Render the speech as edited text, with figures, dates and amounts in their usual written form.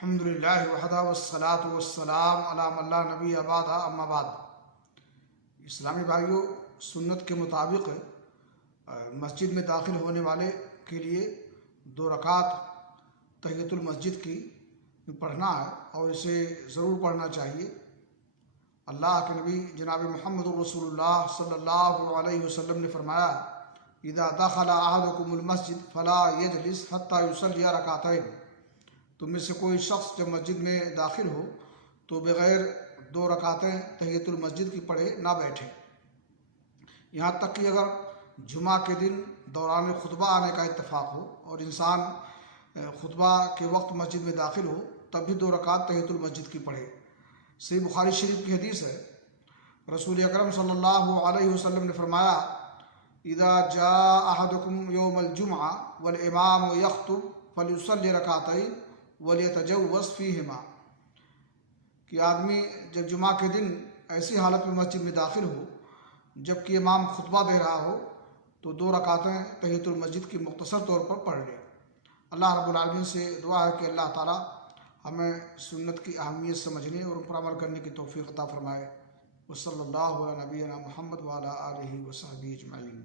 अल्हम्दुलिल्लाहि वहदा वस्सलातु वस्सलाम अला मन ला नबी अबादा अम्मा बाद। इस्लामी भाइयों, सुन्नत के मुताबिक मस्जिद में दाखिल होने वाले के लिए 2 रकात तहियतुल मस्जिद की पढ़ना है और इसे ज़रूर पढ़ना चाहिए। अल्लाह के नबी जनाब मुहम्मद रसूलुल्लाह सल्लल्लाहु अलैहि वसल्लम ने फरमाया, इदा दखला अहदुकुमुल मस्जिद फला यजलिस हत्ता युसल्ली रकातैन। तुम में से कोई शख्स जब मस्जिद में दाखिल हो तो बग़ैर 2 रकातें तहियतुल मस्जिद की पढ़े ना बैठे। यहाँ तक कि अगर जुमा के दिन दौरान खुतबा आने का इत्तफाक़ हो और इंसान खुतबा के वक्त मस्जिद में दाखिल हो तब भी 2 रकात तहियतुल मस्जिद की पढ़े। सही बुखारी शरीफ की हदीस है, रसूल अकरम सल्लल्लाहु अलैहि वसल्लम ने फरमाया, इदा जा अहदुकुम यौमल जुमआ वल इमाम यख्तुब फलयुसल्ली रकातैन वलियतजव्वज़ फ़ीहिमा। कि आदमी जब जुमा के दिन ऐसी हालत में मस्जिद में दाखिल हो जबकि इमाम खुतबा दे रहा हो तो 2 रकातें तहियतुल मस्जिद की मुख्तसर तौर पर पढ़ ले। अल्लाह रब्बुल आलमीन से दुआ है कि अल्लाह ताला हमें सुन्नत की अहमियत समझने और उन पर अमल करने की तौफ़ीक़ अता फ़रमाए। वसल्लल्लाहु अला नबीना मुहम्मद व अला आलिहि व सहबिहि अजमईन।